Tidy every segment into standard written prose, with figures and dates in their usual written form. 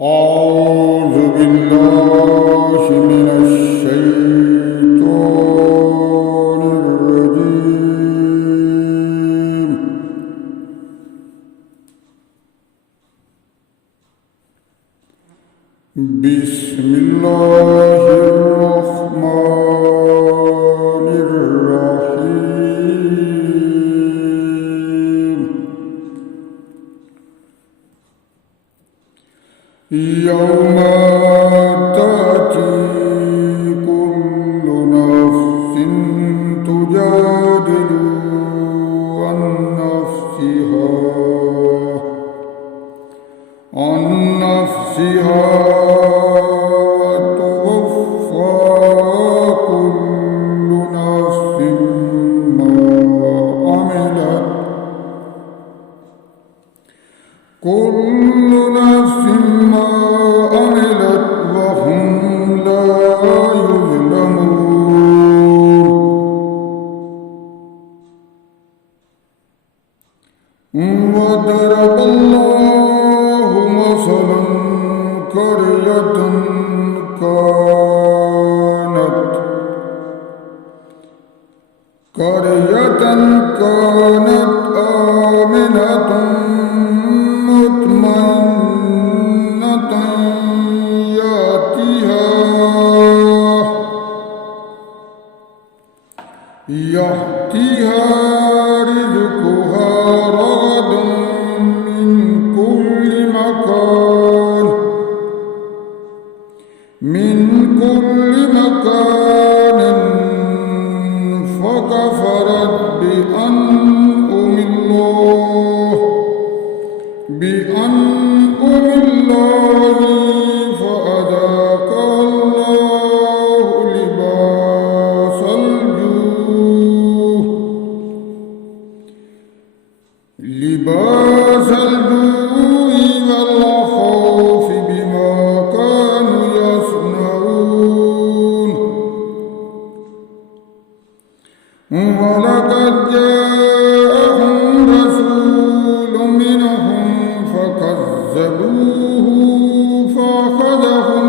أعوذ بالله من الشيطان الرجيم. بسم الله الرحمن الرحيم. يوم تأتي كل نفس تجادل عن نفسها توفى كل نفس ما عملت وهم لا يظلمون. وضرب الله مثلا قرية كانت آمنة مطمئنة يأتيها رزقها رغدا من كل مكان فكفرت بأنعم الله فأذاقها الله لباس الجوع والخوف بما كانوا يصنعون. ولقد جاءهم رسول منهم فكذبوه فأخذهم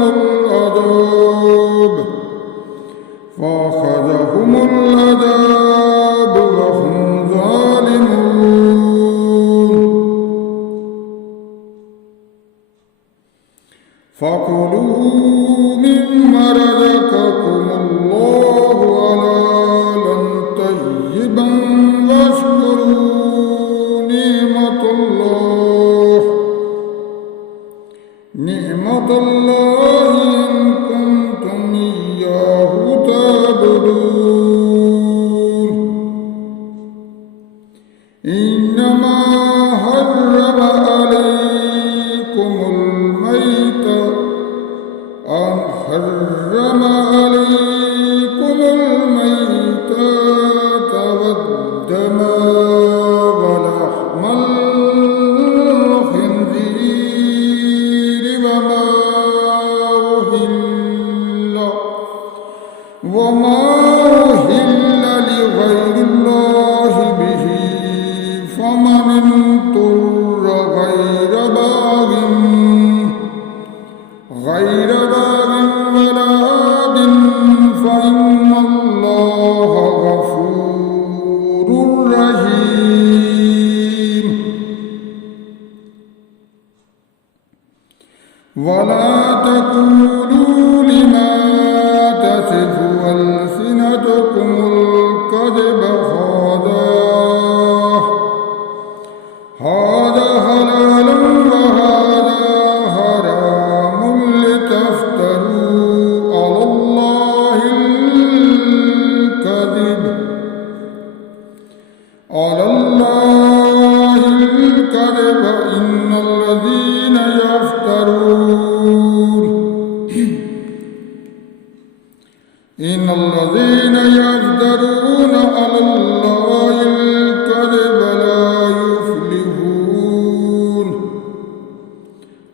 العذاب وهم ظالمون. فكلوا مما رزقكم الله حلالا طيبا واشكروا نعمة الله إن كنتم إياه تعبدون. إنما حرم عليكم الميتة والدم ولحم الخنزير وما أهل لغير الله به، فمن اضطر غير باغ ولا عاد فإن الله غفور رحيم. ولا تقولوا لما تصف ألسنتكم الكذب هذا حلال وهذا حرام لتفتروا على الله الكذب. إن الذين يفترون على الله الكذب لا يفلحون.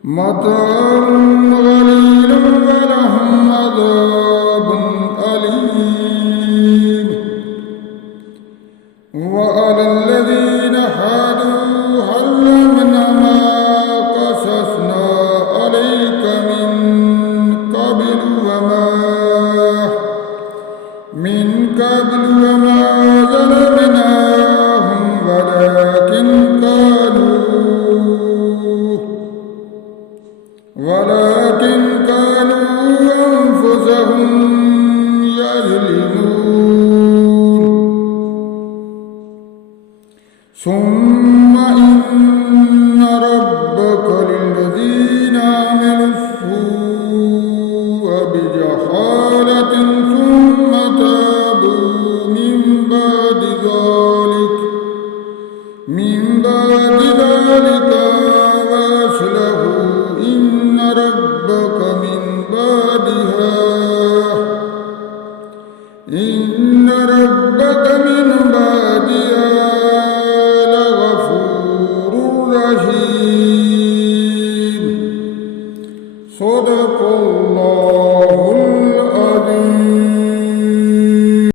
متاع قليل ولهم عذاب أليم. وعلى الذين هادوا حرمنا ما قصصنا عليكم ولكن كانوا أنفسهم يظلمون ثم إن ربك للذين عملوا السوء بجهالة ثم تابوا من بعد ذلك وأصلحوا إن ربك من بعدها لغفور رحيم. صدق الله.